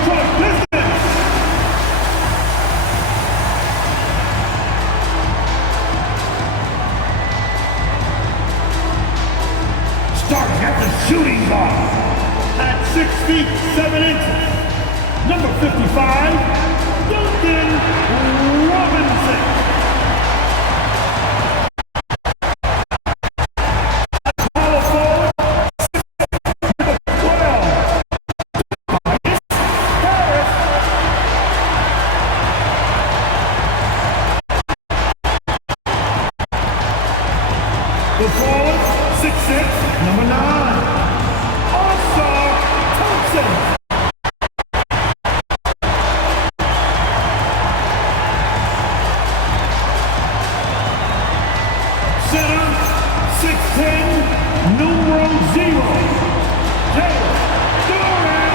Detroit Pistons. Starting at the shooting guard at 6 feet 7 inches, number 55, Duncan Robinson. Power forward, number 12, Harris. The forward, 6'6", number 9, All-Star Thompson. Center, 6'10", numero 0, Taylor Duran.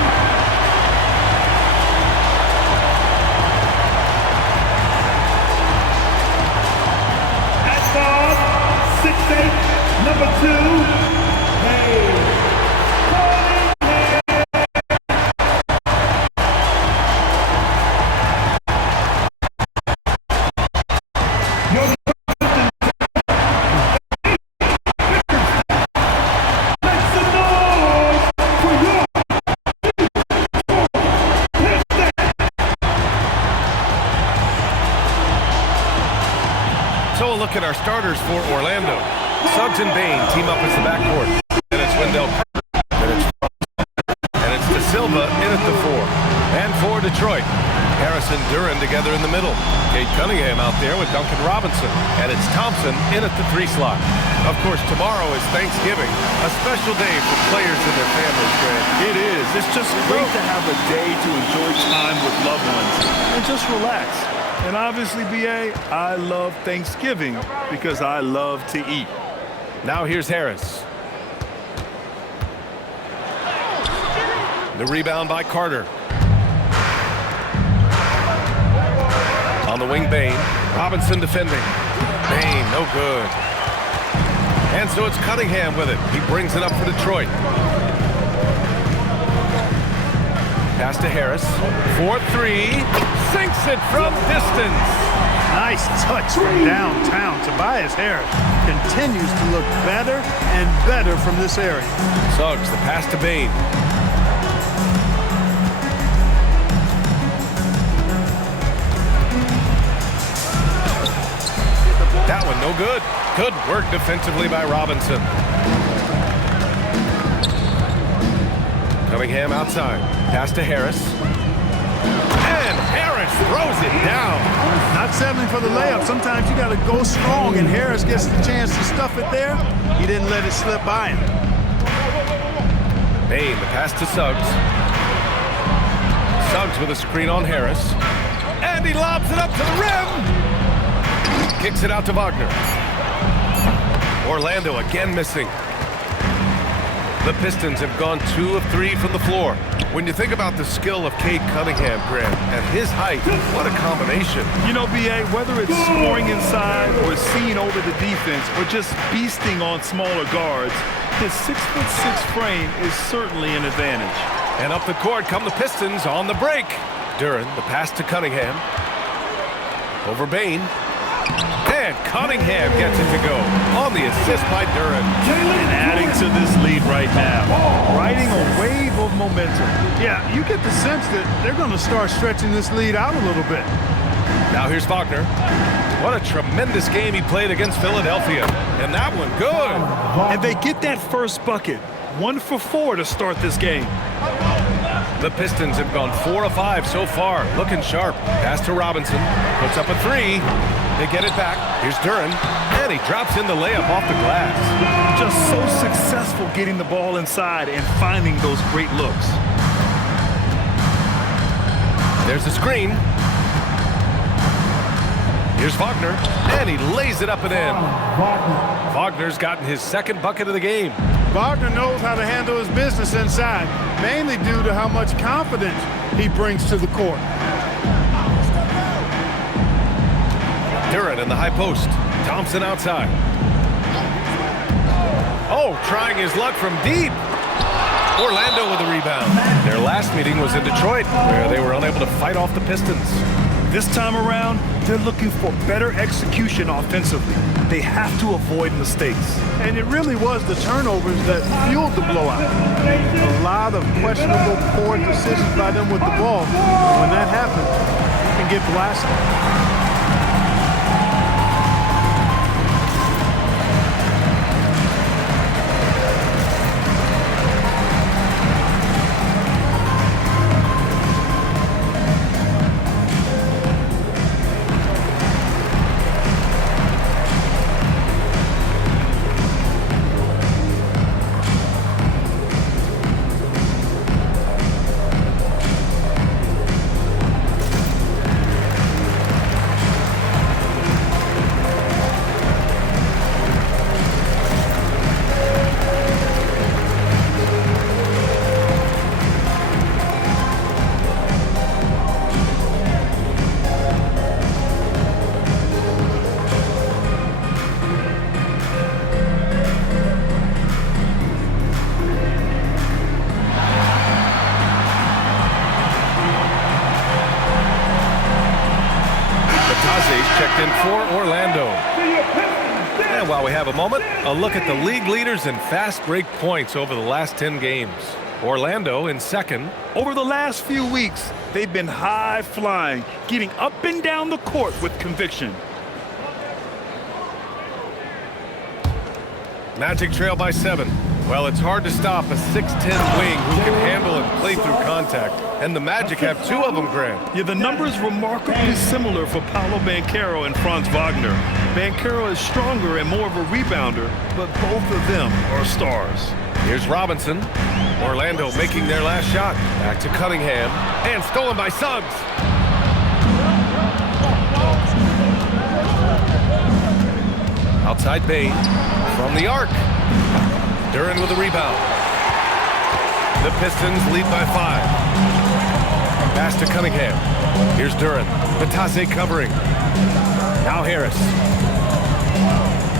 At guard, 6'8", number 2, hey, So a look at our starters for Orlando. Suggs and Bain team up as the backcourt. Then it's Wendell Carter. Then it's De Silva in at the 4. And for Detroit, Harris and Duran together in the middle. Cade Cunningham out there with Duncan Robinson. And it's Thompson in at the 3 slot. Of course, tomorrow is Thanksgiving, a special day for players and their families, Grant. It is. It's just great to have a day to enjoy time with loved ones and just relax. And obviously, B.A., I love Thanksgiving because I love to eat. Now here's Harris. The rebound by Carter. On the wing, Bain. Robinson defending. Bain, no good. And so it's Cunningham with it. He brings it up for Detroit. Pass to Harris. 4-3. Sinks it from distance. Nice touch from downtown. Tobias Harris continues to look better and better from this area. Suggs, the pass to Bain. That one no good. Good work defensively by Robinson. Cunningham outside. Pass to Harris. And Harris throws it down. Not settling for the layup. Sometimes you got to go strong, and Harris gets the chance to stuff it there. He didn't let it slip by him. Bain, the pass to Suggs. Suggs with a screen on Harris. And he lobs it up to the rim. Kicks it out to Wagner. Orlando again missing. The Pistons have gone 2 of 3 from the floor. When you think about the skill of Cade Cunningham, Grant, at his height, what a combination. You know, B.A., whether it's scoring inside or seeing over the defense or just beasting on smaller guards, his 6'6" frame is certainly an advantage. And up the court come the Pistons on the break. Duran, the pass to Cunningham. Over Bain. And Cunningham gets it to go on the assist by Duran. And adding to this lead right now, riding a wave of momentum. Yeah, you get the sense that they're going to start stretching this lead out a little bit. Now here's Wagner. What a tremendous game he played against Philadelphia. And that one good. And they get that first bucket. 1 for 4 to start this game. The Pistons have gone 4 of 5 so far. Looking sharp. Pass to Robinson. Puts up a 3. They get it back. Here's Duran. And he drops in the layup off the glass. Just so successful getting the ball inside and finding those great looks. There's a screen. Here's Wagner. And he lays it up and in. Wagner's gotten his 2nd bucket of the game. Wagner knows how to handle his business inside, mainly due to how much confidence he brings to the court. Duran in the high post. Thompson outside. Oh, trying his luck from deep. Orlando with the rebound. Their last last meeting was in Detroit, where they were unable to fight off the Pistons. This time around, they're looking for better execution offensively. They have to avoid mistakes. And it really was the turnovers that fueled the blowout. A lot of questionable, poor decisions by them with the ball. When that happens, you can get blasted. Checked in for Orlando. And while we have a moment, a look at the league leaders in fast break points over the last 10 games. Orlando in second. Over the last few weeks, they've been high flying, getting up and down the court with conviction. Magic trail by 7. Well, it's hard to stop a 6'10" wing who can handle and play through contact. And the Magic have 2 of them, Grant. Yeah, the numbers remarkably similar for Paolo Banchero and Franz Wagner. Banchero is stronger and more of a rebounder, but both of them are stars. Here's Robinson. Orlando making their last shot. Back to Cunningham. And stolen by Suggs. Outside Bain. From the arc. Duren with a rebound. The Pistons lead by 5. Pass to Cunningham. Here's Duren. Batase covering. Now Harris.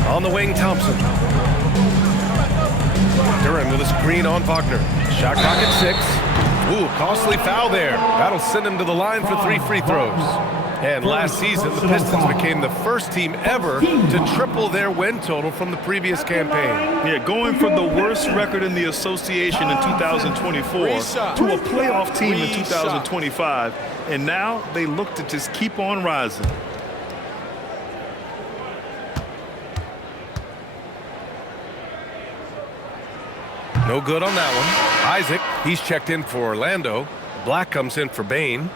On the wing, Thompson. Duren with a screen on Wagner. Shot clock at 6. Ooh, costly foul there. That'll send him to the line for 3 free throws. And last season, the Pistons became the first team ever to triple their win total from the previous campaign. Yeah, going from the worst record in the association in 2024 to a playoff team in 2025. And now they look to just keep on rising. No good on that one. Isaac, he's checked in for Orlando. Black comes in for Bain.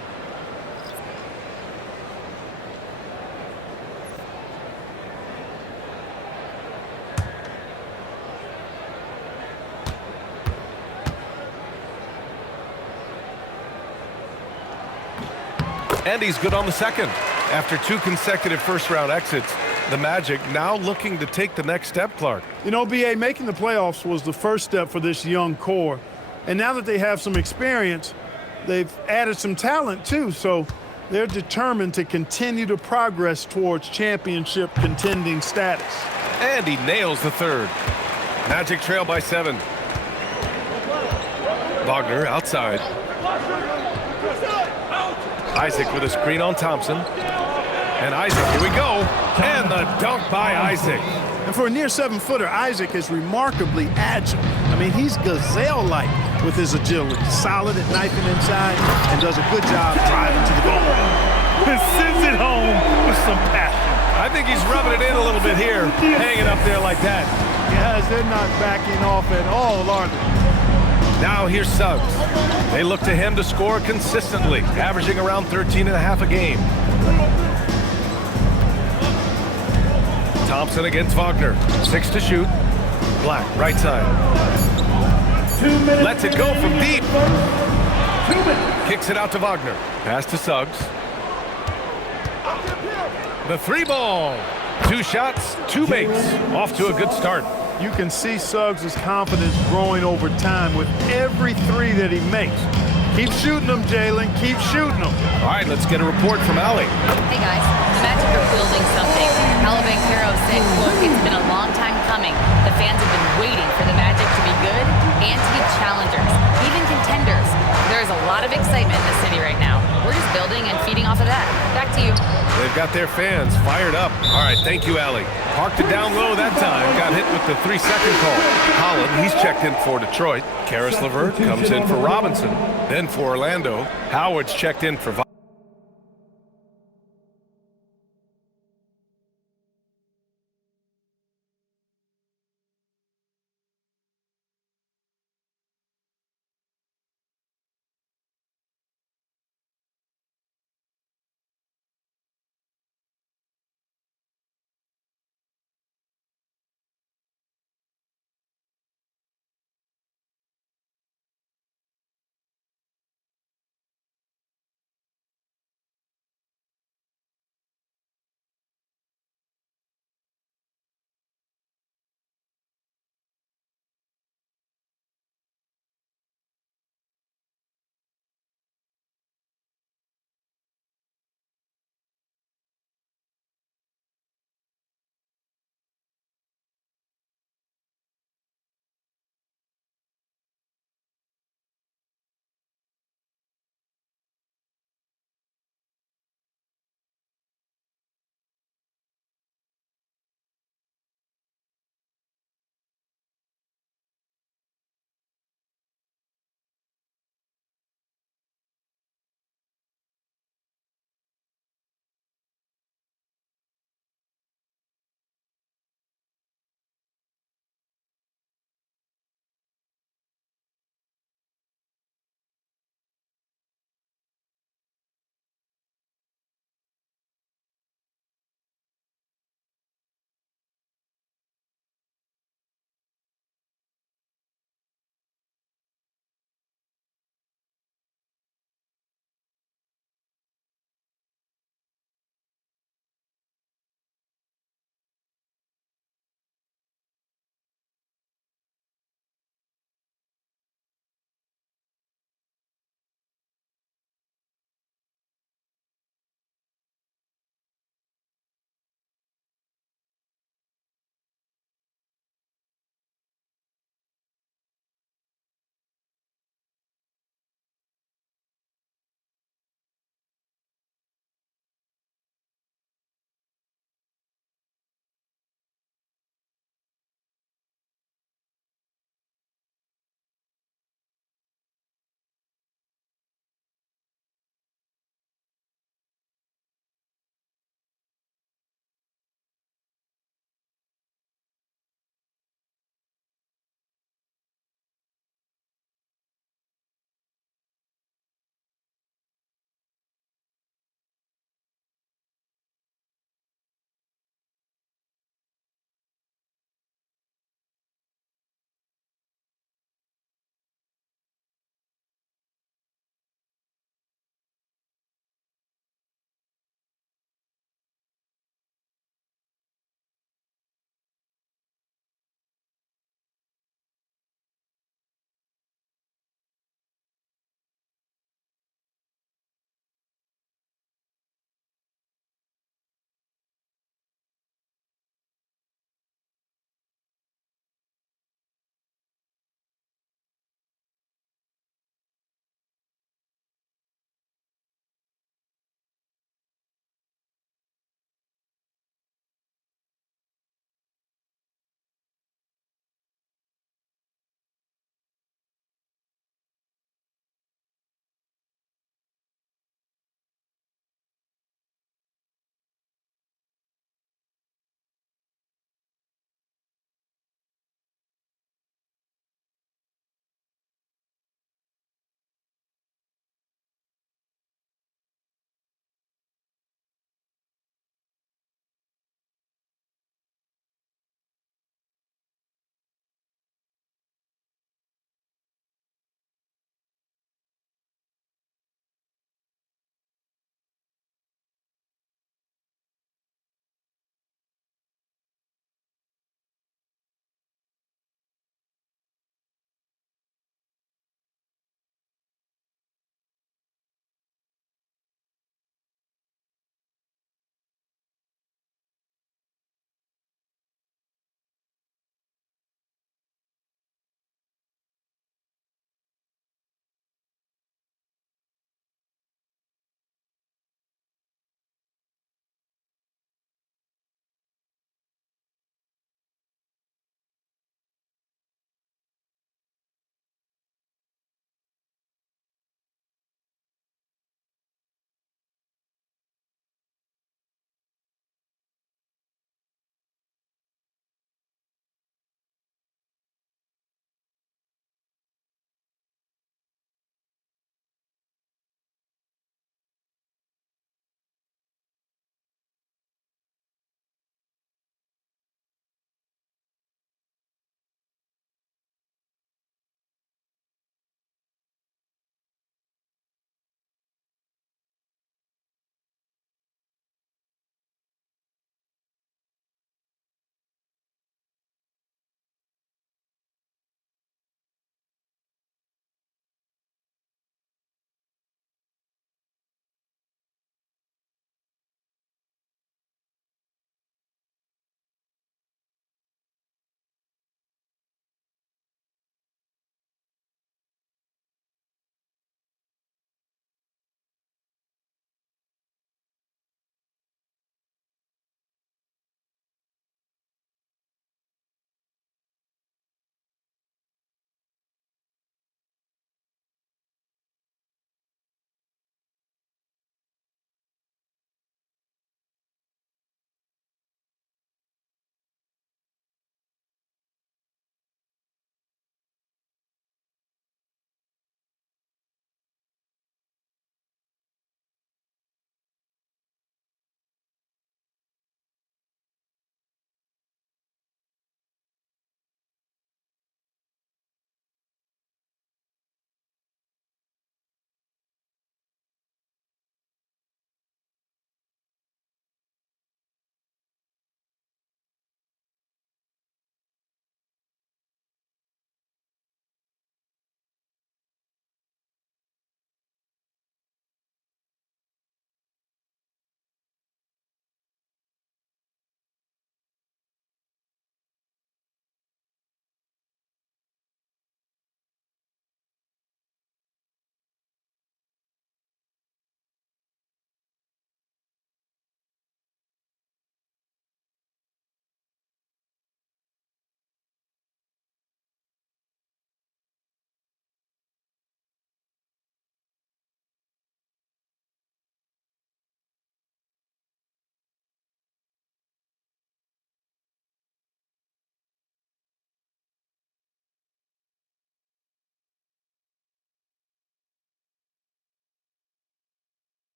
And he's good on the second. After 2 consecutive first-round exits, the Magic now looking to take the next step, Clark. You know, B.A., making the playoffs was the first step for this young core. And now that they have some experience, they've added some talent, too. So they're determined to continue to progress towards championship contending status. And he nails the third. Magic trail by 7. Wagner outside. Isaac with a screen on Thompson. And Isaac, here we go. And the dunk by Isaac. And for a near 7-footer, Isaac is remarkably agile. I mean, he's gazelle-like with his agility. Solid at knifing inside and does a good job driving to the goal. And sends it home with some passion. I think he's rubbing it in a little bit here, hanging up there like that. Guys, they're not backing off at all, are they? Now here's Suggs. They look to him to score consistently, averaging around 13.5 a game. Thompson against Wagner. 6 to shoot. Black, right side. Lets it go from deep. Kicks it out to Wagner. Pass to Suggs. The 3 ball. 2 shots, 2 makes. Off to a good start. You can see Suggs' confidence growing over time with every 3 that he makes. Keep shooting them, Jalen. Keep shooting them. All right, let's get a report from Allie. Hey, guys. The Magic are building something. Paolo Banchero said, quote, "It's been a long time coming. The fans have been waiting for the Magic to be good and to be challengers, even contenders. There's There's a lot of excitement in the city right now. We're just building and feeding off of that. Back to you. They've got their fans fired up. All right, thank you, Allie. Parked it down low that time. Got hit with the 3-second call. Holland, he's checked in for Detroit. Karis LeVert comes in for Robinson. Then for Orlando, Howard's checked in for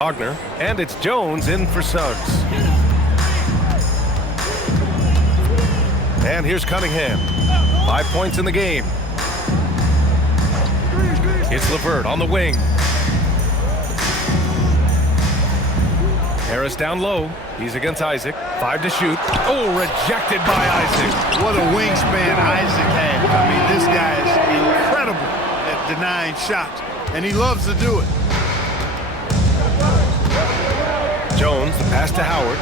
Wagner, and it's Jones in for Suggs. And here's Cunningham. 5 points in the game. It's LeVert on the wing. Harris down low. He's against Isaac. 5 to shoot. Oh, rejected by Isaac. What a wingspan Isaac had. I mean, this guy is incredible at denying shots, and he loves to do it. Jones, the pass to Howard.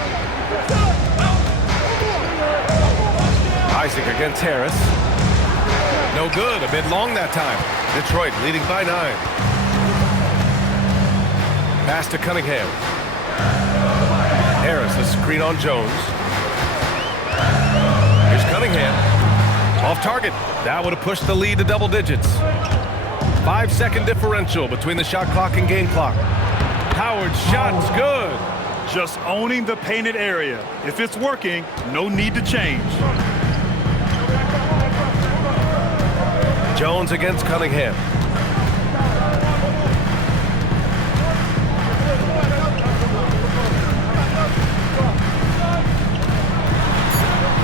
Isaac against Harris. No good, a bit long that time. Detroit leading by 9. Pass to Cunningham. Harris, a screen on Jones. Here's Cunningham. Off target. That would have pushed the lead to double digits. 5-second differential between the shot clock and game clock. Howard's shot's good. Just owning the painted area. If it's working, no need to change. Jones against Cunningham.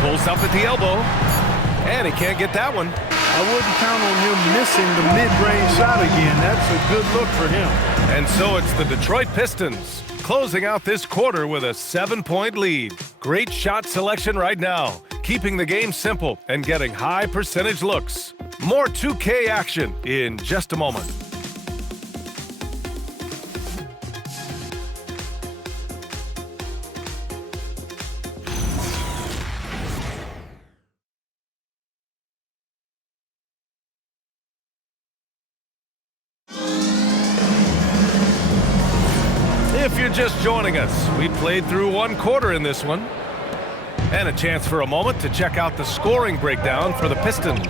Pulls up at the elbow, and he can't get that one. I wouldn't count on him missing the mid-range shot again. That's a good look for him. And so it's the Detroit Pistons closing out this quarter with a 7-point lead. Great shot selection right now, keeping the game simple and getting high percentage looks. More 2K action in just a moment. If you're just joining us, we played through one quarter in this one. And a chance for a moment to check out the scoring breakdown for the Pistons.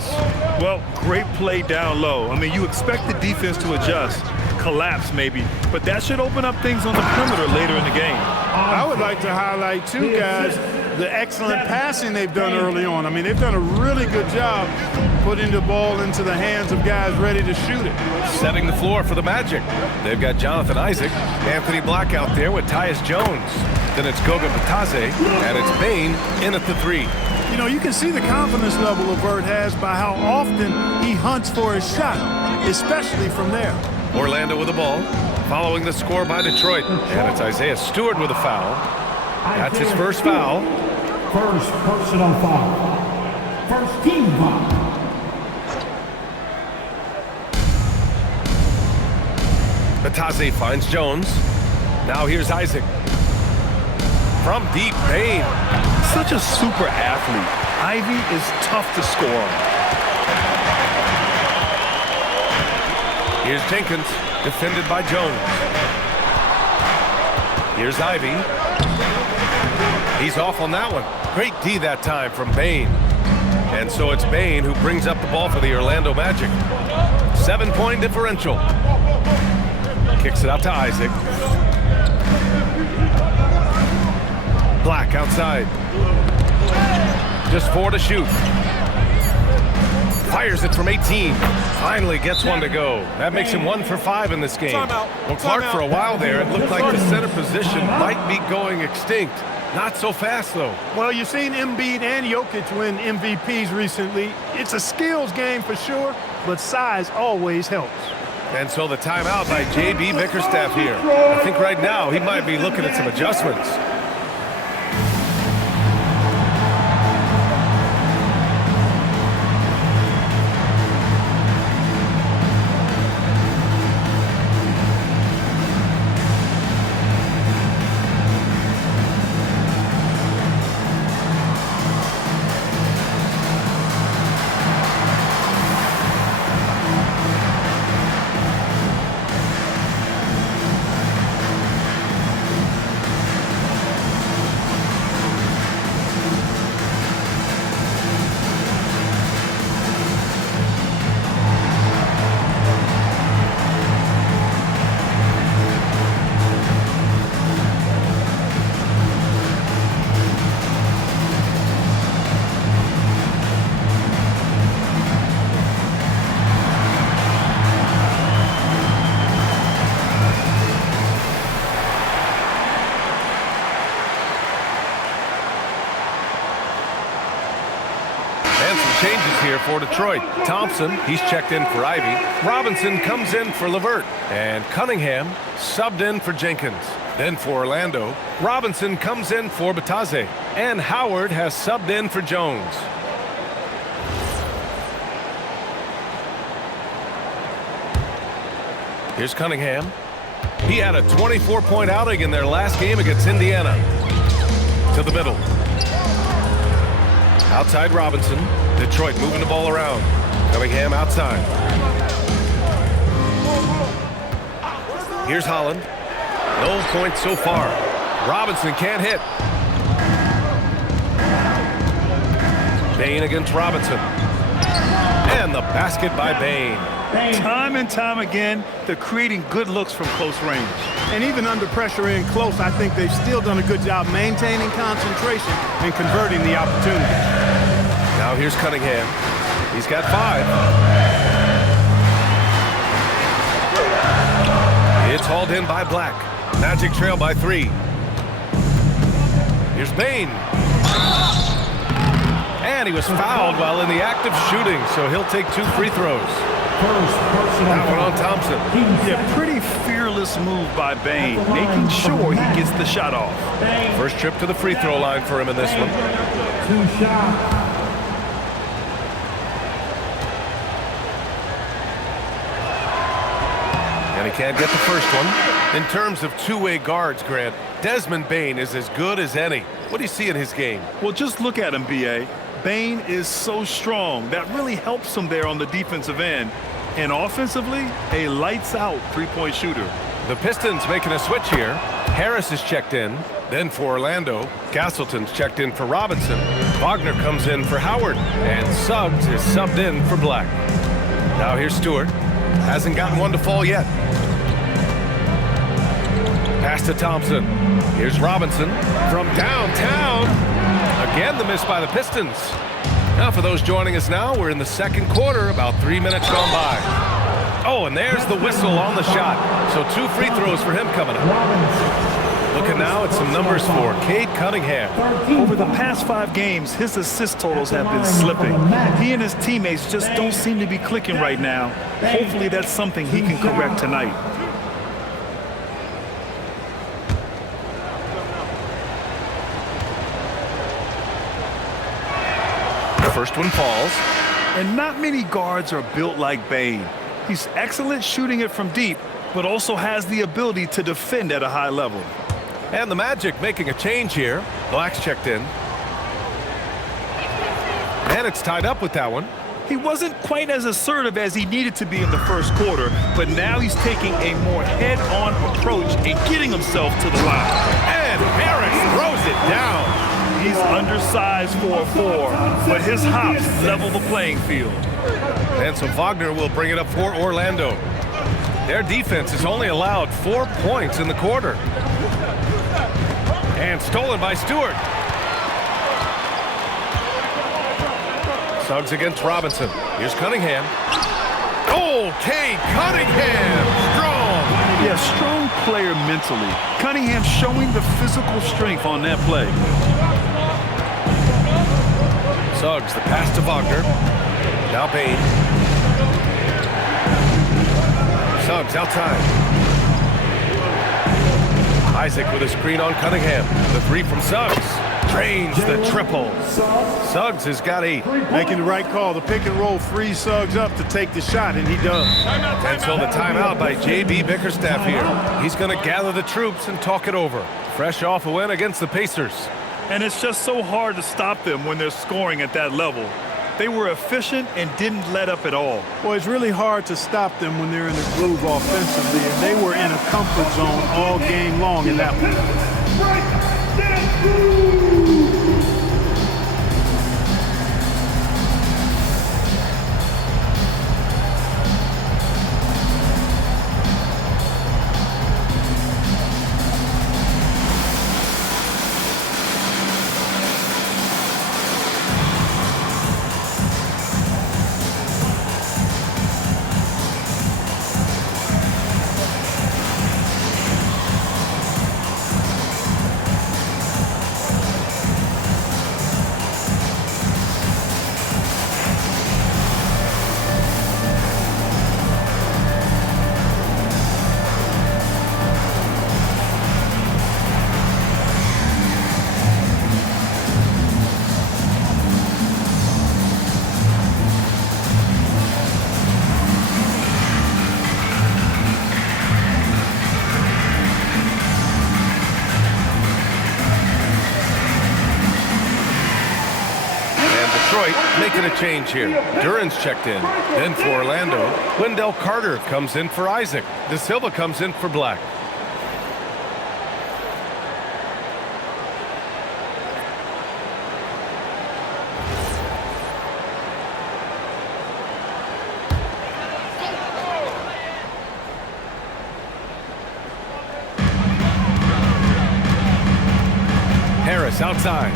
Well, great play down low. I mean, you expect the defense to adjust, collapse maybe, but that should open up things on the perimeter later in the game. I would like to highlight, too, guys, the excellent passing they've done early on. I mean, they've done a really good job putting the ball into the hands of guys ready to shoot it. Setting the floor for the Magic. They've got Jonathan Isaac, Anthony Black out there with Tyus Jones. Then it's Goga Batadze, and it's Bane in at the 3. You know, you can see the confidence level LeVert has by how often he hunts for his shot, especially from there. Orlando with the ball, following the score by Detroit. And it's Isaiah Stewart with a foul. That's his first foul. First personal foul. First team foul. Batadze finds Jones. Now here's Isaac. From deep, Bane. Such a super athlete. Ivy is tough to score on. Here's Jenkins, defended by Jones. Here's Ivy. He's off on that one. Great D that time from Bane. And so it's Bane who brings up the ball for the Orlando Magic. 7-point differential. Kicks it out to Isaac. Black outside. Just 4 to shoot. Fires it from 18. Finally gets one to go. That makes him 1 for 5 in this game. Well, Clark, for a while there, it looked like the center position might be going extinct. Not so fast, though. Well, you've seen Embiid and Jokic win MVPs recently. It's a skills game for sure, but size always helps. And so the timeout by J.B. Bickerstaff here. I think right now he might be looking at some adjustments. here for Detroit. Thompson, he's checked in for Ivy. Robinson comes in for Levert. And Cunningham subbed in for Jenkins. Then for Orlando, Robinson comes in for Bataze. And Howard has subbed in for Jones. Here's Cunningham. He had a 24-point outing in their last game against Indiana. To the middle. Outside Robinson. Detroit moving the ball around. Cunningham outside. Here's Holland. No points so far. Robinson can't hit. Bain against Robinson. And the basket by Bain. Time and time again, they're creating good looks from close range. And even under pressure in close, I think they've still done a good job maintaining concentration and converting the opportunity. Now here's Cunningham. He's got 5. It's hauled in by Black. Magic trail by 3. Here's Bain. And he was fouled while in the act of shooting, so he'll take 2 free throws. That one on Thompson. Yeah, pretty fearless move by Bain, making sure he gets the shot off. First trip to the free throw line for him in this one. 2 shots. And he can't get the first one. In terms of two-way guards, Grant, Desmond Bain is as good as any. What do you see in his game? Well, just look at him, B.A. Bain is so strong. That really helps him there on the defensive end. And offensively, a lights-out three-point shooter. The Pistons making a switch here. Harris is checked in. Then for Orlando, Castleton's checked in for Robinson. Wagner comes in for Howard. And Suggs is subbed in for Black. Now here's Stewart. Hasn't gotten one to fall yet. Pass to Thompson. Here's Robinson from downtown. Again, the miss by the Pistons. Now for those joining us now, we're in the second quarter, about 3 minutes gone by. Oh, and there's the whistle on the shot. So 2 free throws for him coming up. Looking now at some numbers for Cade Cunningham. Over the past 5 games, his assist totals have been slipping. He and his teammates just don't seem to be clicking right now. Hopefully that's something he can correct tonight. First one falls. And not many guards are built like Bain. He's excellent shooting it from deep, but also has the ability to defend at a high level. And the Magic making a change here. Black's checked in. And it's tied up with that one. He wasn't quite as assertive as he needed to be in the first quarter, but now he's taking a more head-on approach and getting himself to the line. And Harris throws it down. He's undersized for a 4, but his hops level the playing field. And so Wagner will bring it up for Orlando. Their defense has only allowed 4 points in the quarter. And stolen by Stewart. Suggs against Robinson. Here's Cunningham. Oh, Cade Cunningham! Strong! Yeah, strong player mentally. Cunningham showing the physical strength on that play. Suggs, the pass to Wagner. Now Bain. Suggs outside. Isaac with a screen on Cunningham. The 3 from Suggs. Drains the triple. Suggs has got 8. Making the right call. The pick and roll frees Suggs up to take the shot, and he does. And so the timeout by J.B. Bickerstaff here. He's going to gather the troops and talk it over. Fresh off a win against the Pacers. And it's just so hard to stop them when they're scoring at that level. They were efficient and didn't let up at all. Well, it's really hard to stop them when they're in the groove offensively, and they were in a comfort zone all game long in that one. Detroit making a change here. Duran's checked in. Then for Orlando, Wendell Carter comes in for Isaac. De Silva comes in for Black. Harris outside.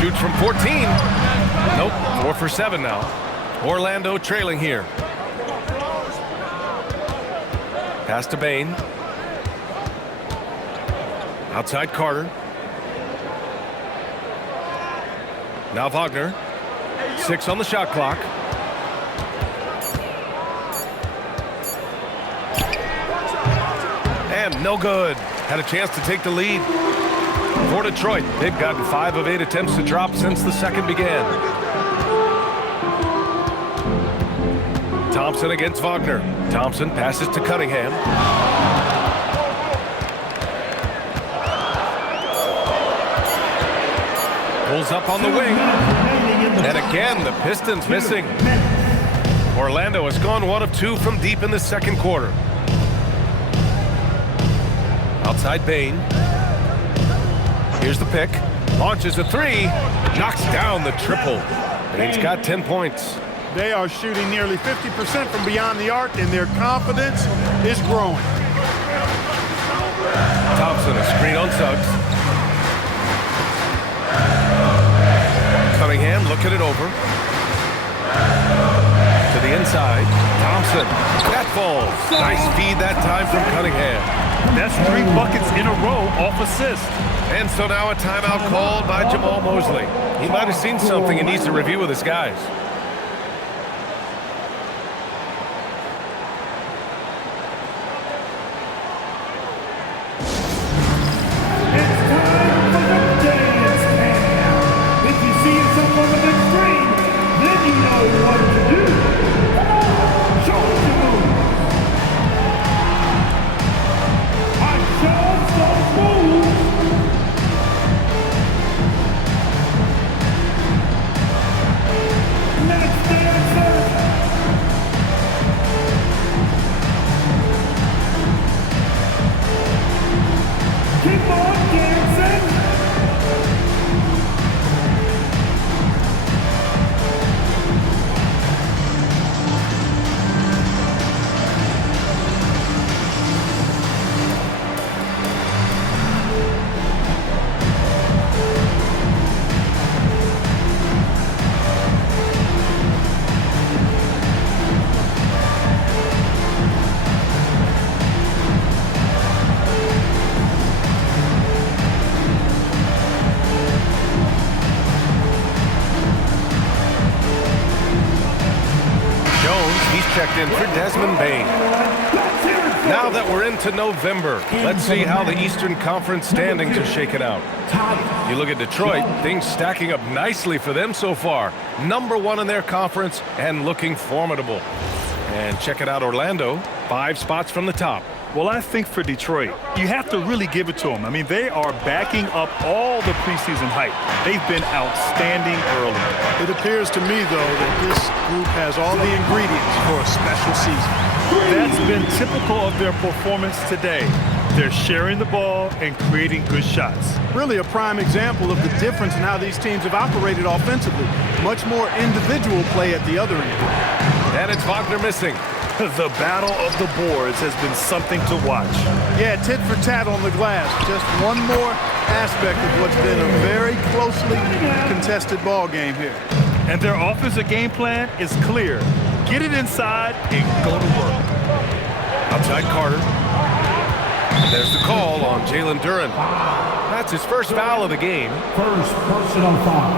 Shoots from 14. Nope, 4 for 7 now. Orlando trailing here. Pass to Bain. Outside Carter. Now Wagner. 6 on the shot clock. And no good. Had a chance to take the lead. For Detroit, they've gotten 5 of 8 attempts to drop since the second began. Thompson against Wagner. Thompson passes to Cunningham. Pulls up on the wing. And again, the Pistons missing. Orlando has gone 1 of 2 from deep in the second quarter. Outside Bain. Here's the pick. Launches a 3. Knocks down the triple. Bain's got 10 points. They are shooting nearly 50% from beyond the arc, and their confidence is growing. Thompson, a screen on Suggs. Cunningham looking it over. To the inside. Thompson. That falls. Nice feed that time from Cunningham. That's 3 buckets in a row off assist. And so now a timeout called by Jamal Mosley. He might have seen something he needs to review with his guys. It's time for the dance cam. If you see yourself on the big screen, then you know what to do. Come on, show us your moves. I show us those moves. Let's dance. Keep on dancing. Checked in for Desmond Bain. Now that we're into November, let's see how the Eastern Conference standings are shaking out. You look at Detroit, things stacking up nicely for them so far. #1 in their conference and looking formidable. And check it out, Orlando, 5 spots from the top. Well, I think for Detroit, you have to really give it to them. I mean, they are backing up all the preseason hype. They've been outstanding early. It appears to me, though, that this group has all the ingredients for a special season. That's been typical of their performance today. They're sharing the ball and creating good shots. Really a prime example of the difference in how these teams have operated offensively. Much more individual play at the other end. And it's Wagner missing. The battle of the boards has been something to watch. Yeah, tit for tat on the glass. Just one more aspect of what's been a very closely contested ball game here. And their offensive game plan is clear. Get it inside and go to work. Outside Carter. There's the call on Jalen Duran. That's his first foul of the game. First personal foul.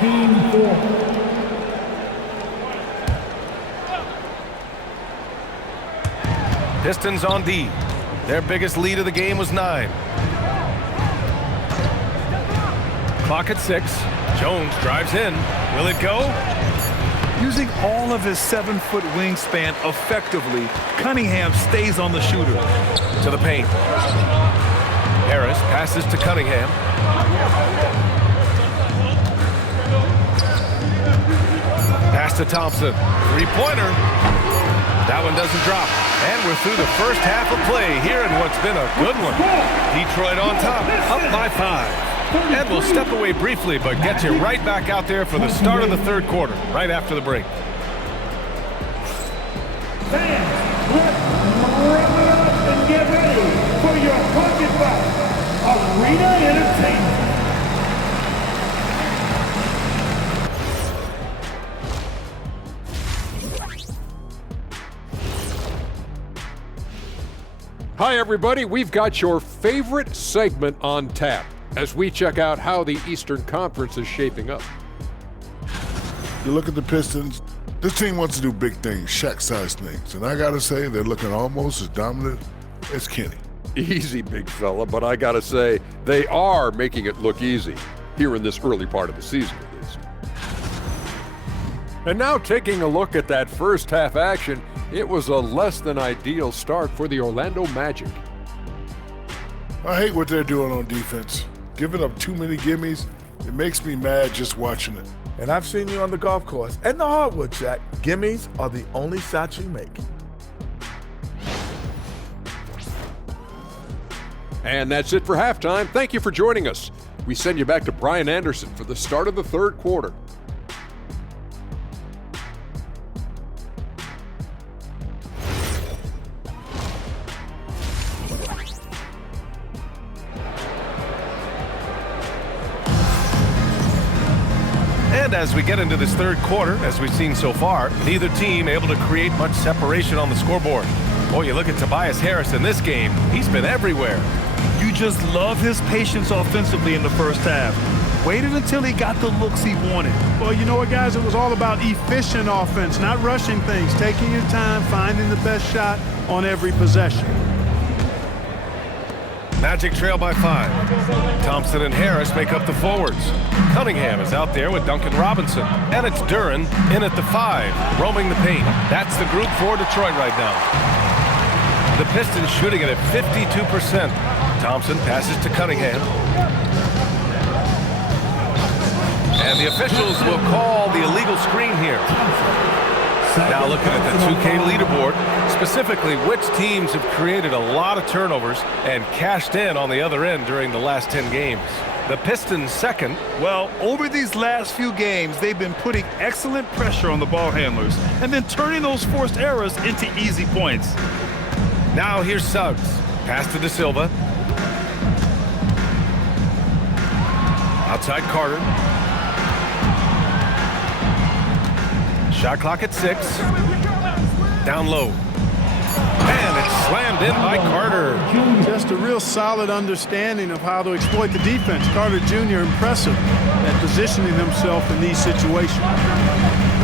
Team 4. Pistons on D. Their biggest lead of the game was 9. Clock at 6. Jones drives in. Will it go? Using all of his 7-foot wingspan effectively, Cunningham stays on the shooter. To the paint. Harris passes to Cunningham. Pass to Thompson. Three-pointer. That one doesn't drop. And we're through the first half of play here in what's been a good one. Detroit on top, up by 5. And we'll step away briefly, but get you right back out there for the start of the third quarter, right after the break. Fans, let's wrap it up and get ready for your pocket fight. Arena Entertainment. Hi, everybody. We've got your favorite segment on tap as we check out how the Eastern Conference is shaping up. You look at the Pistons, this team wants to do big things, Shaq-sized things. And I got to say, they're looking almost as dominant as Kenny. Easy, big fella, but I got to say, they are making it look easy here in this early part of the season, at least. And now taking a look at that first half action, it was a less than ideal start for the Orlando Magic. I hate what they're doing on defense. Giving up too many gimmies, it makes me mad just watching it. And I've seen you on the golf course and the hardwood, Jack. Gimmies are the only shots you make. And that's it for halftime. Thank you for joining us. We send you back to Brian Anderson for the start of the third quarter. And as we get into this third quarter, as we've seen so far, neither team able to create much separation on the scoreboard. Boy, you look at Tobias Harris in this game, he's been everywhere. You just love his patience offensively in the first half. Waited until he got the looks he wanted. Well, you know what, guys? It was all about efficient offense, not rushing things, taking your time, finding the best shot on every possession. Magic trail by 5. Thompson and Harris make up the forwards. Cunningham is out there with Duncan Robinson. And it's Duren in at the 5, roaming the paint. That's the group for Detroit right now. The Pistons shooting it at 52%. Thompson passes to Cunningham. And the officials will call the illegal screen here. Now looking at the 2K leaderboard, specifically which teams have created a lot of turnovers and cashed in on the other end during the last 10 games. The Pistons second. Well, over these last few games, they've been putting excellent pressure on the ball handlers and then turning those forced errors into easy points. Now here's Suggs. Pass to De Silva. Outside Carter. Shot clock at 6. Down low. And it's slammed in by Carter. Just a real solid understanding of how to exploit the defense. Carter Jr. impressive at positioning himself in these situations.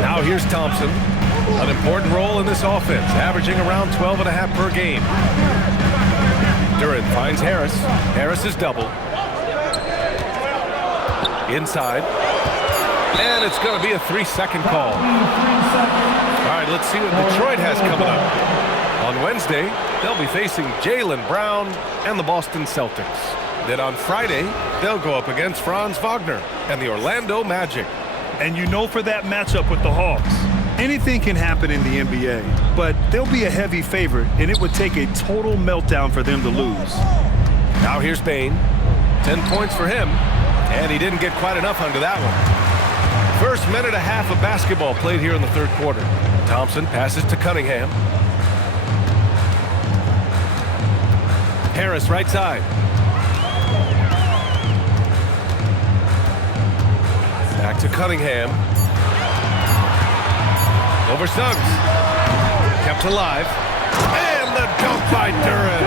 Now here's Thompson. An important role in this offense, averaging around 12.5 per game. Duren finds Harris. Harris is double. Inside. And it's going to be a 3-second call. All right, let's see what Detroit has coming up. On Wednesday, they'll be facing Jaylen Brown and the Boston Celtics. Then on Friday, they'll go up against Franz Wagner and the Orlando Magic. And you know, for that matchup with the Hawks, anything can happen in the NBA, but they'll be a heavy favorite, and it would take a total meltdown for them to lose. Now here's Bane. 10 points for him, and he didn't get quite enough under that one. First minute and a half of basketball played here in the third quarter. Thompson passes to Cunningham. Harris right side. Back to Cunningham. Over Suggs. Kept alive. And the dunk by Duren.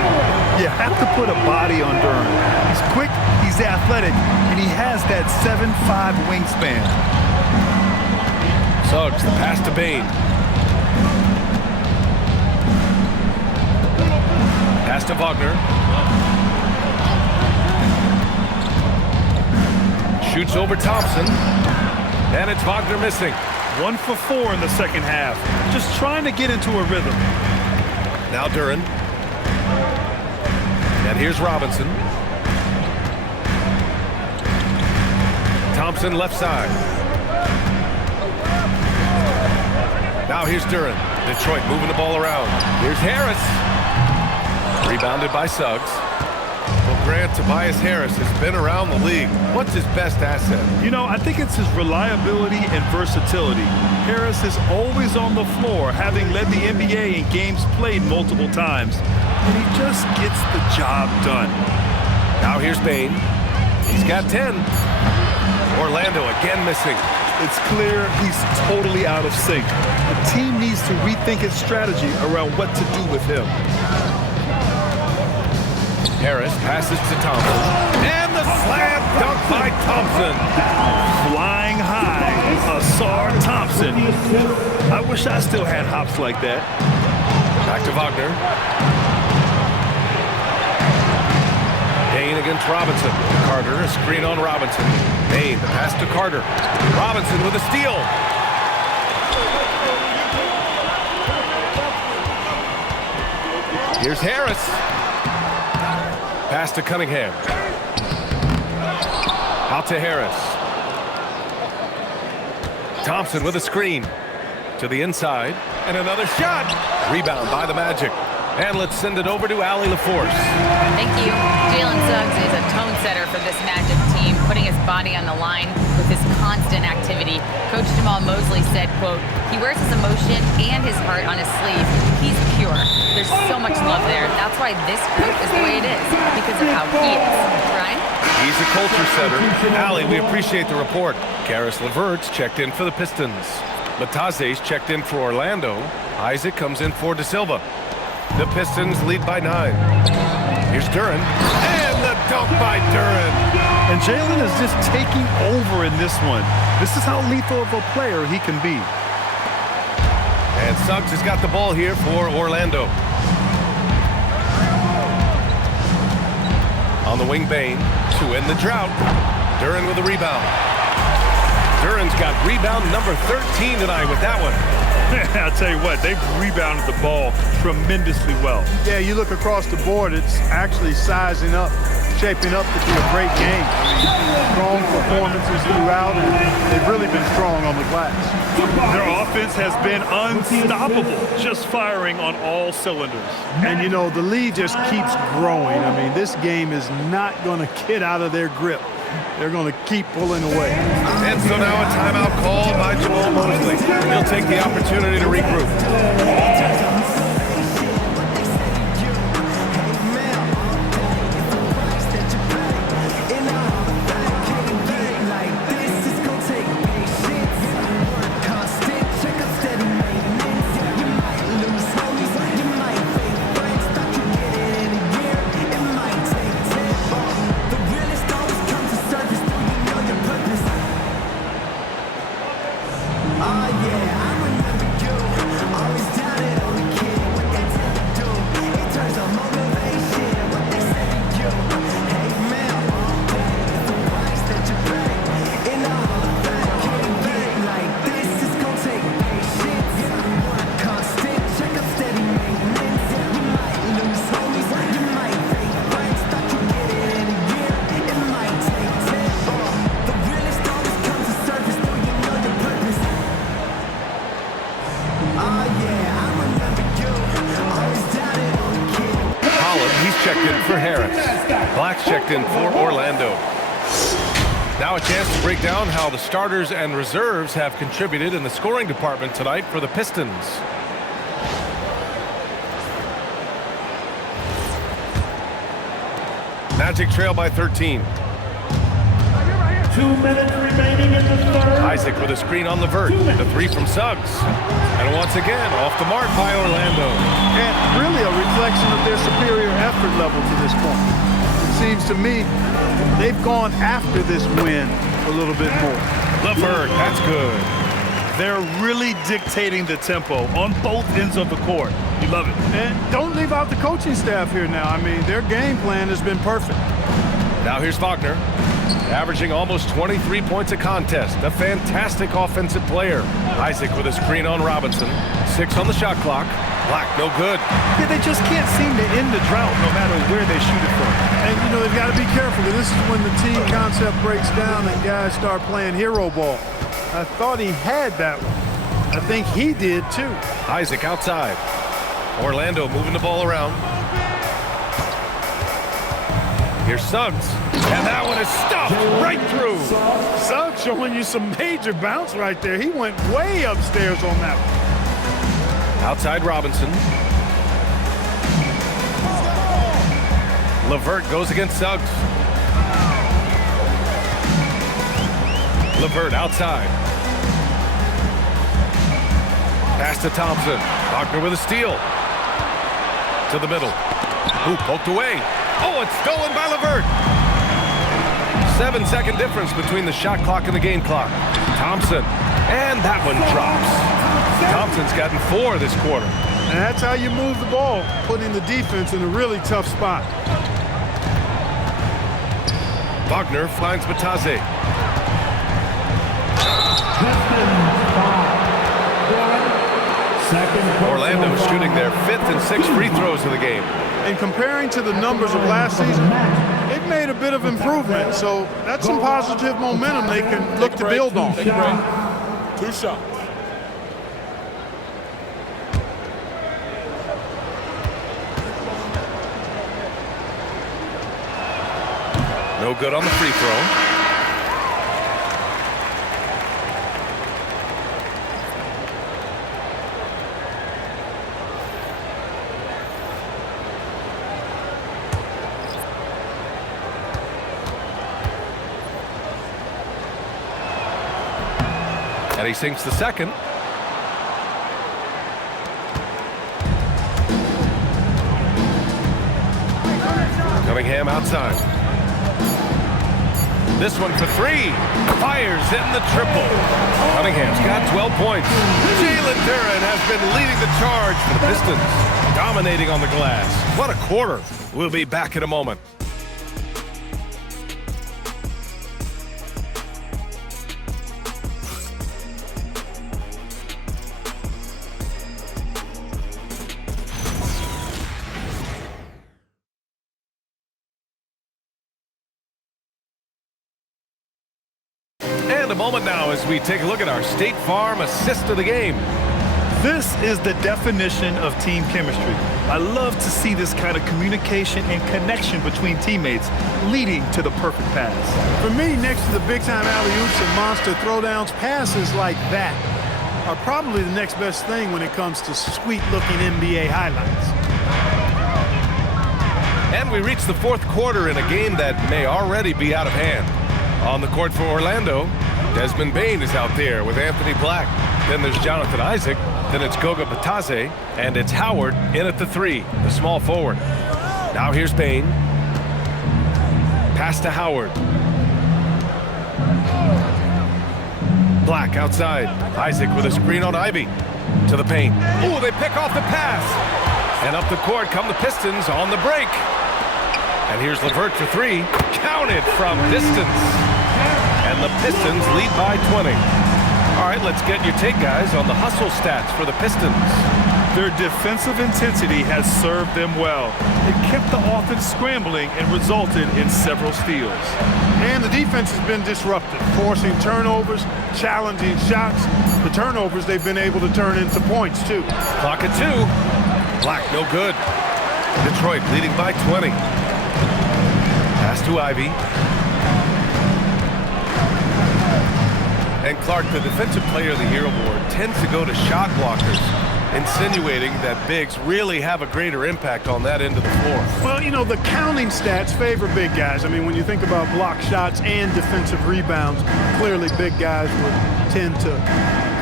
You have to put a body on Duren. He's quick, he's athletic, and he has that 7'5" wingspan. Suggs, the pass to Bane. Pass to Wagner. Shoots over Thompson. And it's Wagner missing. 1 for 4 in the second half. Just trying to get into a rhythm. Now Duren. And here's Robinson. Thompson left side. Now here's Duran. Detroit moving the ball around. Here's Harris. Rebounded by Suggs. Well, Grant, Tobias Harris has been around the league. What's his best asset? You know, I think it's his reliability and versatility. Harris is always on the floor, having led the NBA in games played multiple times. And he just gets the job done. Now here's Bane. He's got 10. Orlando again missing. It's clear he's totally out of sync. The team needs to rethink its strategy around what to do with him. Harris passes to Thompson. And the slam dunk by Thompson. Flying high, Asar Thompson. I wish I still had hops like that. Back to Wagner. Bane against Robinson. Carter, a screen on Robinson. Bane, the pass to Carter. Robinson with a steal. Here's Harris. Pass to Cunningham. Out to Harris. Thompson with a screen. To the inside. And another shot. Rebound by the Magic. And let's send it over to Allie LaForce. Thank you. Jalen Suggs is a tone setter for this Magic team, putting his body on the line with his constant activity. Coach Jamal Mosley said, quote, he wears his emotion and his heart on his sleeve. He's pure. There's so much love there. That's why this group is the way it is, because of how he is. Ryan? He's a culture setter. Allie, we appreciate the report. Karis LeVert's checked in for the Pistons. Mataze's checked in for Orlando. Isaac comes in for De Silva. The Pistons lead by 9. Here's Duran. And the dunk by Duran. And Jalen is just taking over in this one. This is how lethal of a player he can be. And Suggs has got the ball here for Orlando. On the wing, Bane to end the drought. Duran with a rebound. Duran's got rebound number 13 tonight with that one. I'll tell you what, they've rebounded the ball tremendously well. Yeah, you look across the board, it's actually sizing up, shaping up to be a great game. I mean, strong performances throughout, and they've really been strong on the glass. Their offense has been unstoppable, just firing on all cylinders. And, you know, the lead just keeps growing. I mean, this game is not going to get out of their grip. They're going to keep pulling away. And so now a timeout called by Jamal Mosley. He'll take the opportunity to regroup. Checked in for Orlando. Now a chance to break down how the starters and reserves have contributed in the scoring department tonight for the Pistons. Magic trail by 13. 2 minutes remaining in the third. Isaac with a screen on LeVert. The three from Suggs. And once again, off the mark by Orlando. And really a reflection of their superior effort level to this point. Seems to me they've gone after this win a little bit more. LeVert, that's good. They're really dictating the tempo on both ends of the court. You love it. And don't leave out the coaching staff here now. I mean, their game plan has been perfect. Now here's Wagner, averaging almost 23 points a contest. A fantastic offensive player. Isaac with a screen on Robinson. 6 on the shot clock. Black, no good. Yeah, they just can't seem to end the drought no matter where they shoot it from. And, you know, they've got to be careful, because this is when the team concept breaks down and guys start playing hero ball. I thought he had that one. I think he did too. Isaac outside. Orlando moving the ball around. Here's Suggs. And that one is stuffed right through. Suggs showing you some major bounce right there. He went way upstairs on that one. Outside Robinson. LeVert goes against Suggs. LeVert outside. Pass to Thompson. Wagner with a steal. To the middle. Ooh, poked away. Oh, it's stolen by LeVert. 7-second difference between the shot clock and the game clock. Thompson. And that one drops. Thompson's gotten 4 this quarter. And that's how you move the ball, putting the defense in a really tough spot. Wagner finds Batase. Orlando shooting their 5th and 6th free throws of the game. And comparing to the numbers of last season, they've made a bit of improvement. So that's some positive momentum they can look to build on. 2 shots. No good on the free throw. And he sinks the second. Cunningham outside. This one for 3. Fires in the triple. Cunningham's got 12 points. Jalen Duren has been leading the charge for the Pistons. Dominating on the glass. What a quarter. We'll be back in a moment. And a moment now as we take a look at our State Farm assist of the game. This is the definition of team chemistry. I love to see this kind of communication and connection between teammates leading to the perfect pass. For me, next to the big-time alley-oops and monster throwdowns, passes like that are probably the next best thing when it comes to sweet-looking NBA highlights. And we reach the 4th quarter in a game that may already be out of hand. On the court for Orlando, Desmond Bane is out there with Anthony Black. Then there's Jonathan Isaac. Then it's Goga Batase. And it's Howard in at the 3, the small forward. Now here's Bane. Pass to Howard. Black outside. Isaac with a screen on Ivy. To the paint. Ooh, they pick off the pass. And up the court come the Pistons on the break. And here's LeVert for 3. Counted from distance. And the Pistons lead by 20. All right, let's get your take, guys, on the hustle stats for the Pistons. Their defensive intensity has served them well. It kept the offense scrambling and resulted in several steals. And the defense has been disruptive, forcing turnovers, challenging shots. The turnovers they've been able to turn into points, too. Clock at 2. Black, no good. Detroit leading by 20. Pass to Ivy. And Clark, the Defensive Player of the Year award tends to go to shot blockers, insinuating that bigs really have a greater impact on that end of the floor. Well, you know, the counting stats favor big guys. I mean, when you think about block shots and defensive rebounds, clearly big guys would tend to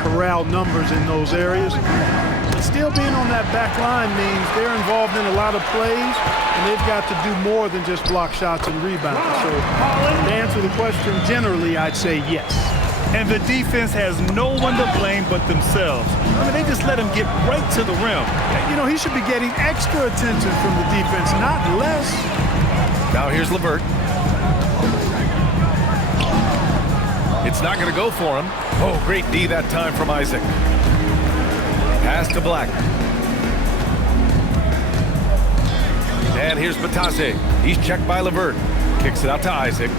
corral numbers in those areas. But still being on that back line means they're involved in a lot of plays, and they've got to do more than just block shots and rebounds. So to answer the question, generally, I'd say yes. And the defense has no one to blame but themselves. I mean, they just let him get right to the rim. You know, he should be getting extra attention from the defense, not less. Now here's LeVert. It's not going to go for him. Oh, great D that time from Isaac. Pass to Black. And here's Batase. He's checked by LeVert. Kicks it out to Isaac.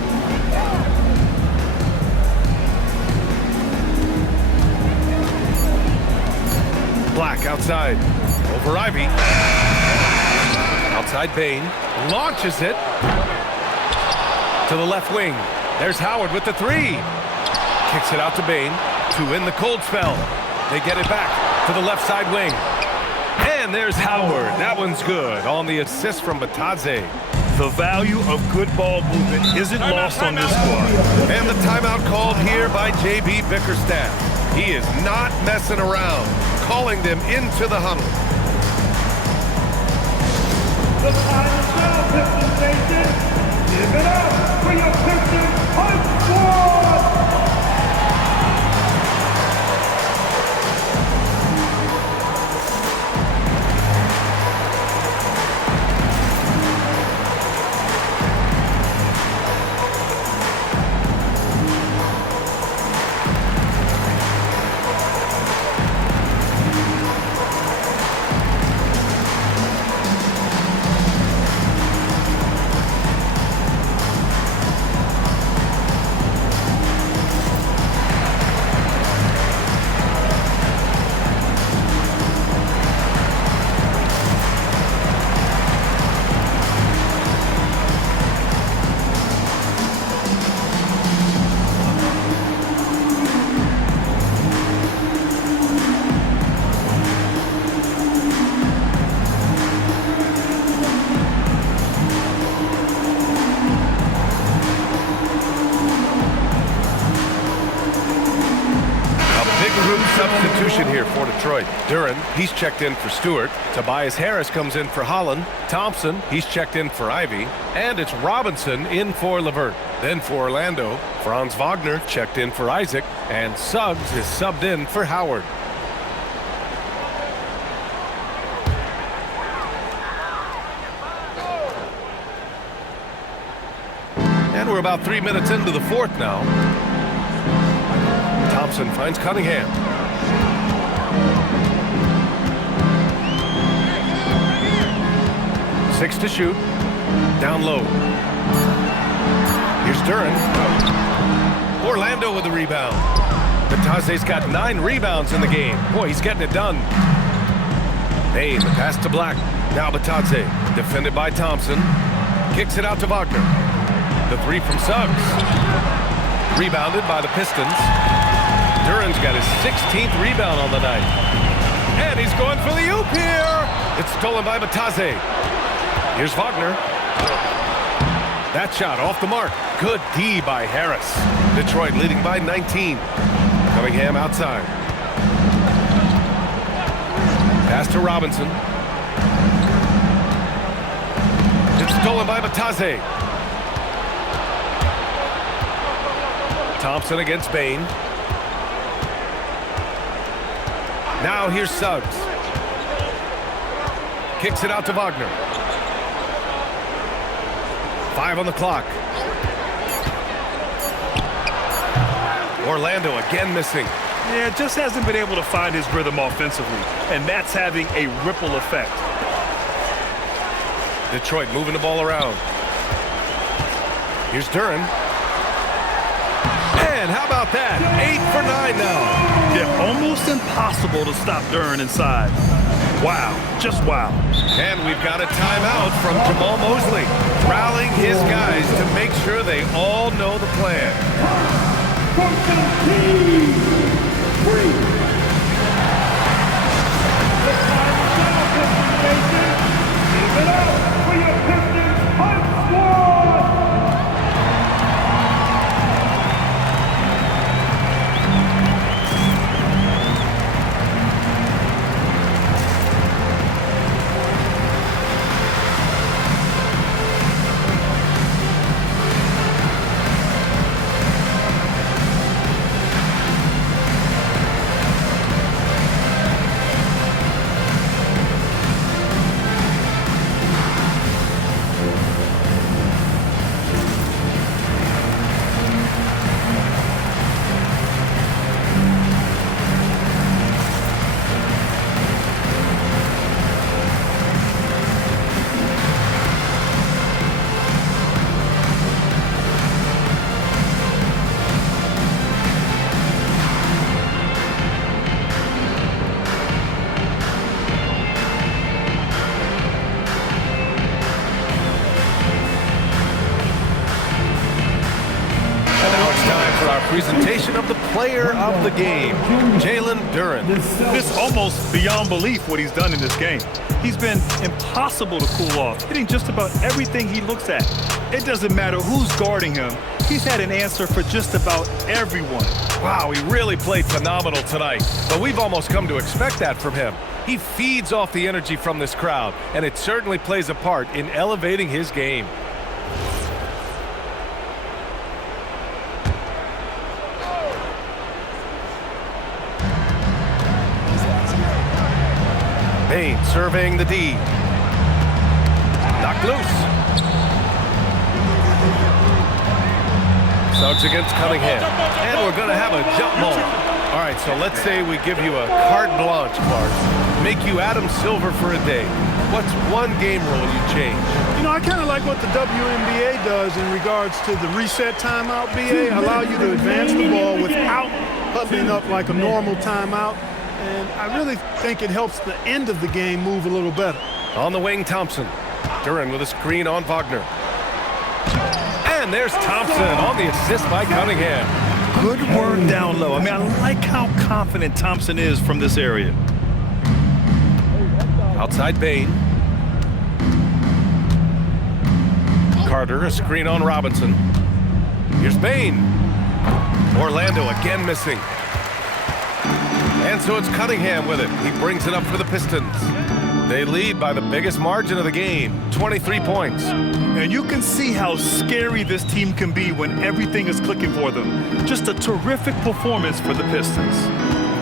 Black outside. Over Ivy. Outside Bain. Launches it. To the left wing. There's Howard with the three. Kicks it out to Bain to win the cold spell. They get it back to the left side wing. And there's Howard. That one's good on the assist from Batadze. The value of good ball movement isn't lost on this squad. And the timeout called here by J.B. Bickerstaff. He is not messing around, calling them into the huddle. The time is now, Pistons Nation. Give it up for your Pistons Hunt Squad! Substitution here for Detroit. Duran, he's checked in for Stewart. Tobias Harris comes in for Holland. Thompson, he's checked in for Ivy. And it's Robinson in for Levert. Then for Orlando, Franz Wagner checked in for Isaac. And Suggs is subbed in for Howard. And we're about 3 minutes into the fourth now. Thompson finds Cunningham. 6 to shoot. Down low. Here's Duran. Orlando with the rebound. Batadze's got 9 rebounds in the game. Boy, he's getting it done. Bain, the pass to Black. Now Batadze, defended by Thompson. Kicks it out to Wagner. The three from Suggs. Rebounded by the Pistons. Duran's got his 16th rebound on the night. And he's going for the oop here. It's stolen by Batadze. Here's Wagner. That shot off the mark. Good D by Harris. Detroit leading by 19. Cunningham outside. Pass to Robinson. It's stolen by Batadze. Thompson against Bain. Now here's Suggs. Kicks it out to Wagner. 5 on the clock. Orlando again missing. Yeah, just hasn't been able to find his rhythm offensively, and that's having a ripple effect. Detroit moving the ball around. Here's Duran. And how about that? 8 for 9 now. Yeah, almost impossible to stop Duran inside. Wow, just wow. And we've got a timeout from Jamal Mosley, rallying his guys to make sure they all know the plan. Give it up for your Pistons Hunt Squad! player of the game, Jalen Duren. It's almost beyond belief what he's done in this game. He's been impossible to cool off, hitting just about everything he looks at. It doesn't matter who's guarding him. He's had an answer for just about everyone. Wow, he really played phenomenal tonight, but we've almost come to expect that from him. He feeds off the energy from this crowd, and it certainly plays a part in elevating his game. Bain surveying the D. Knocked loose. Suggs against Cunningham. And we're going to have a jump ball. All right, so let's say we give you a carte blanche, Clark. Make you Adam Silver for a day. What's one game rule you change? You know, I kind of like what the WNBA does in regards to the reset timeout, BA. Allow you to advance the ball without huddling up like a normal timeout. And I really think it helps the end of the game move a little better. On the wing, Thompson. Duren with a screen on Wagner. And there's Thompson on the assist by Cunningham. Good work down low. I mean, I like how confident Thompson is from this area. Outside Bain. Carter, a screen on Robinson. Here's Bain. Orlando again missing. And so it's Cunningham with it. He brings it up for the Pistons. They lead by the biggest margin of the game, 23 points. And you can see how scary this team can be when everything is clicking for them. Just a terrific performance for the Pistons.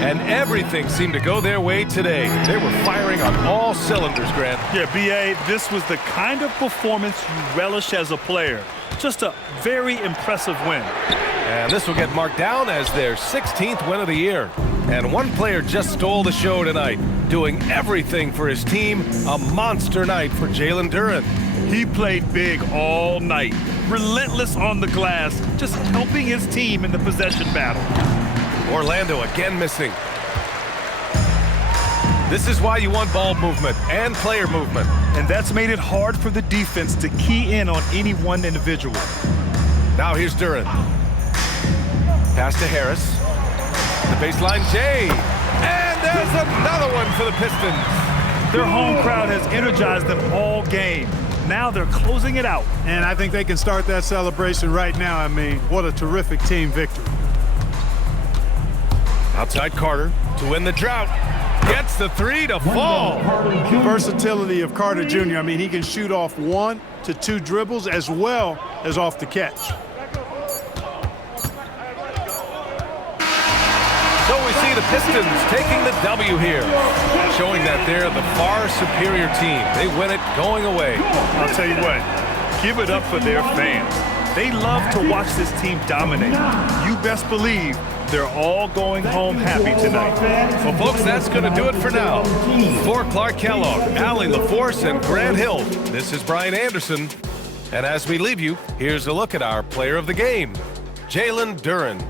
And everything seemed to go their way today. They were firing on all cylinders, Grant. Yeah, B.A., this was the kind of performance you relish as a player. Just a very impressive win. And this will get marked down as their 16th win of the year. And one player just stole the show tonight, doing everything for his team. A monster night for Jalen Duren. He played big all night, relentless on the glass, just helping his team in the possession battle. Orlando again missing. This is why you want ball movement and player movement. And that's made it hard for the defense to key in on any one individual. Now here's Duren. Pass to Harris. The baseline, Jay. And there's another one for the Pistons. Their home crowd has energized them all game. Now they're closing it out. And I think they can start that celebration right now. I mean, what a terrific team victory. Outside Carter to win the drought. Gets the three to fall. Versatility of Carter Jr. I mean, he can shoot off 1 to 2 dribbles as well as off the catch. So we see the Pistons taking the W here, showing that they're the far superior team. They win it going away. I'll tell you what, give it up for their fans. They love to watch this team dominate. You best believe they're all going home happy tonight. Well, folks, that's going to do it for now. For Clark Kellogg, Allie LaForce, and Grant Hill, this is Brian Anderson. And as we leave you, here's a look at our player of the game, Jalen Duren.